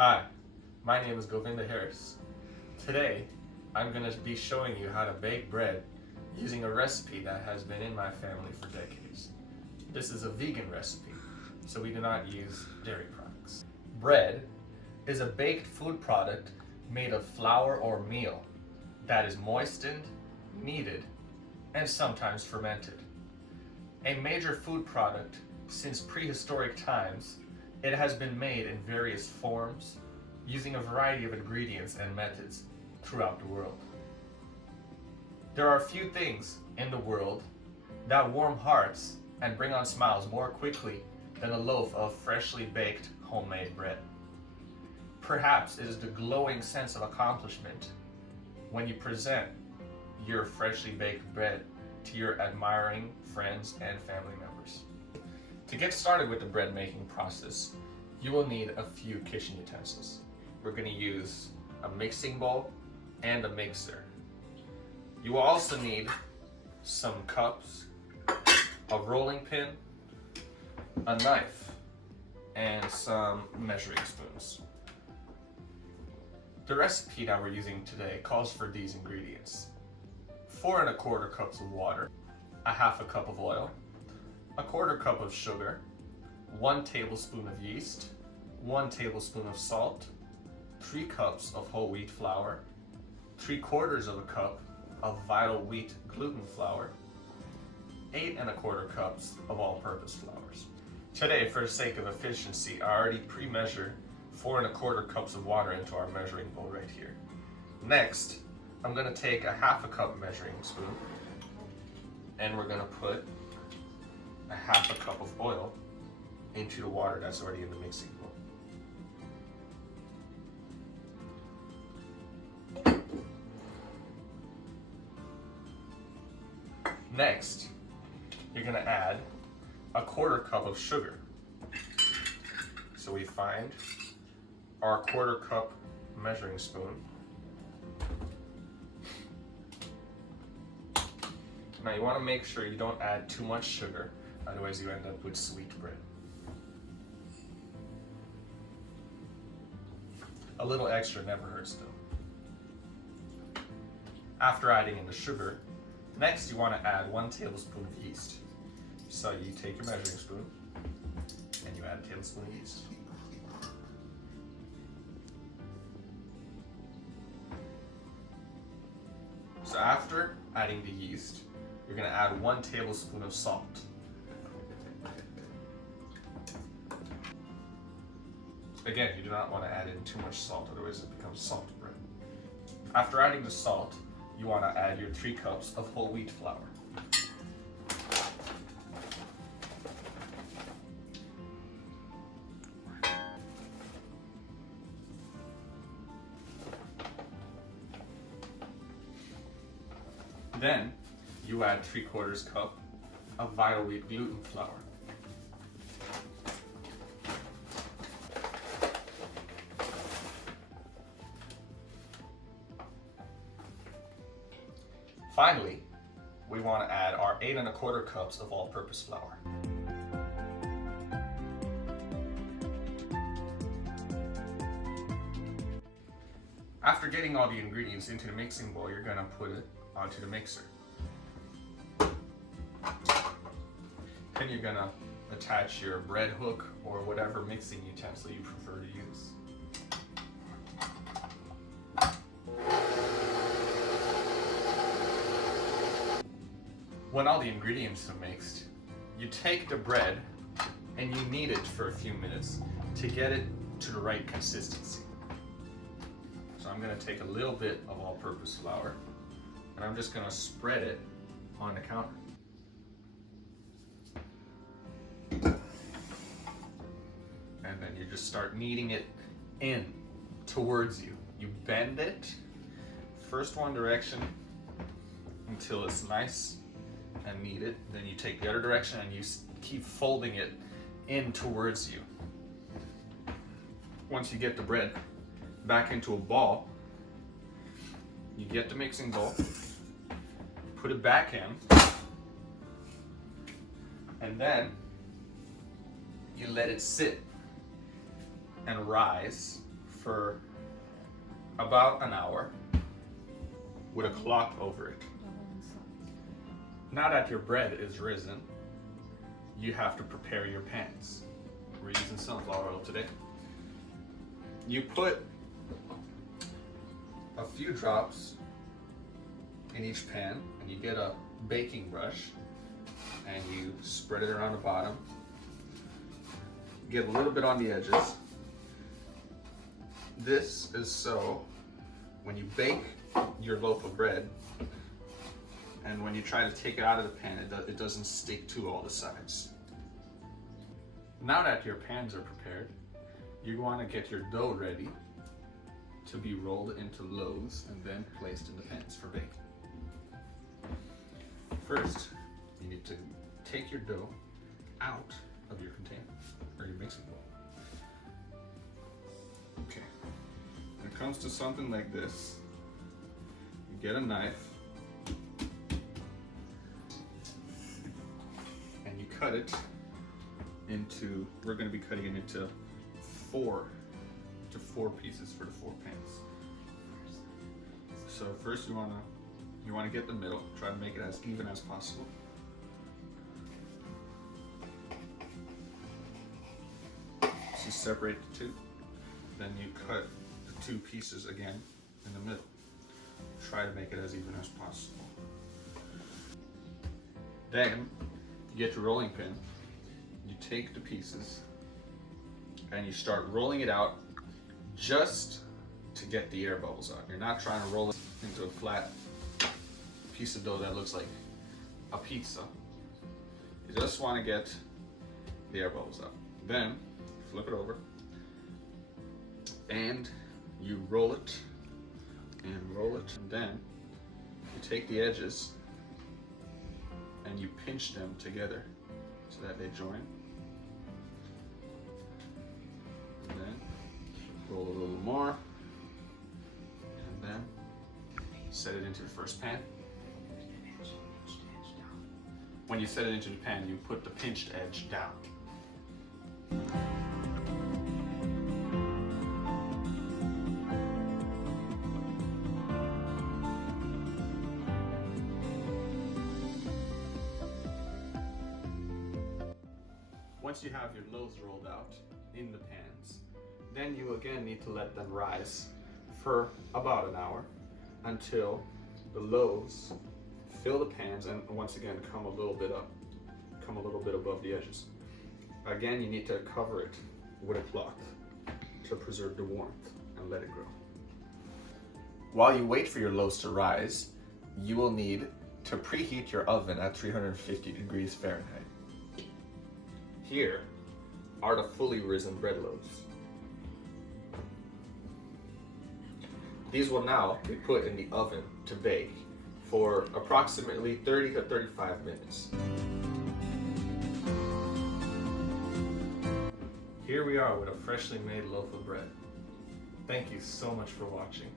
Hi, my name is Govinda Harris. Today, I'm going to be showing you how to bake bread using a recipe that has been in my family for decades. This is a vegan recipe, so we do not use dairy products. Bread is a baked food product made of flour or meal that is moistened, kneaded, and sometimes fermented. A major food product since prehistoric times, it has been made in various forms using a variety of ingredients and methods throughout the world. There are few things in the world that warm hearts and bring on smiles more quickly than a loaf of freshly baked homemade bread. Perhaps it is the glowing sense of accomplishment when you present your freshly baked bread to your admiring friends and family members. To get started with the bread making process, you will need a few kitchen utensils. We're going to use a mixing bowl and a mixer. You will also need some cups, a rolling pin, a knife, and some measuring spoons. The recipe that we're using today calls for these ingredients: 4 1/4 cups of water, a half a cup of oil, a 1/4 cup of sugar, 1 tablespoon of yeast, 1 tablespoon of salt, 3 cups of whole wheat flour, 3/4 of a cup of vital wheat gluten flour, 8 1/4 cups of all-purpose flours. Today, for the sake of efficiency, I already pre-measured 4 1/4 cups of water into our measuring bowl right here. Next, I'm going to take a half a cup measuring spoon and we're going to put a half a cup of oil into the water that's already in the mixing bowl. Next, you're going to add a 1/4 cup of sugar. So we find our 1/4 cup measuring spoon. Now you want to make sure you don't add too much sugar, otherwise you end up with sweet bread. A little extra never hurts though. After adding in the sugar, next you want to add 1 tablespoon of yeast. So you take your measuring spoon and you add a tablespoon of yeast. So after adding the yeast, you're going to add 1 tablespoon of salt. Again, you do not want to add in too much salt, otherwise it becomes salt bread. After adding the salt, you want to add your 3 cups of whole wheat flour. Then you add 3/4 cup of vital wheat gluten flour. Finally, we want to add our 8 1/4 cups of all-purpose flour. After getting all the ingredients into the mixing bowl, you're going to put it onto the mixer. Then you're going to attach your bread hook or whatever mixing utensil you prefer to use. When all the ingredients are mixed, you take the bread and you knead it for a few minutes to get it to the right consistency. So I'm going to take a little bit of all-purpose flour and I'm just going to spread it on the counter. And then you just start kneading it in towards you. You bend it first one direction until it's nice and knead it. Then you take the other direction and you keep folding it in towards you. Once you get the bread back into a ball, you get the mixing bowl, put it back in, and then you let it sit and rise for about an hour with a cloth over it. Now that your bread is risen, you have to prepare your pans. We're using sunflower oil today. You put a few drops in each pan, and you get a baking brush and you spread it around the bottom. Get a little bit on the edges. This is so when you bake your loaf of bread and when you try to take it out of the pan, it doesn't stick to all the sides. Now that your pans are prepared, you want to get your dough ready to be rolled into loaves and then placed in the pans for baking. First, you need to take your dough out of your container or your mixing bowl. Okay, when it comes to something like this, you get a knife and you cut it into, we're going to be cutting it into four pieces for the 4 pans. So first you want to get the middle, try to make it as even as possible. So you separate the two, then you cut the 2 pieces again in the middle. Try to make it as even as possible. Then you get your rolling pin, you take the pieces and you start rolling it out just to get the air bubbles out. You're not trying to roll it into a flat piece of dough that looks like a pizza. You just want to get the air bubbles out. Then flip it over and you roll it and roll it, and then you take the edges and you pinch them together so that they join. And then roll a little more, and then set it into the first pan. When you set it into the pan, you put the pinched edge down. Once you have your loaves rolled out in the pans, then you again need to let them rise for about an hour until the loaves fill the pans and once again come a little bit above the edges. Again, you need to cover it with a cloth to preserve the warmth and let it grow. While you wait for your loaves to rise, you will need to preheat your oven at 350 degrees Fahrenheit. Here are the fully risen bread loaves. These will now be put in the oven to bake for approximately 30 to 35 minutes. Here we are with a freshly made loaf of bread. Thank you so much for watching.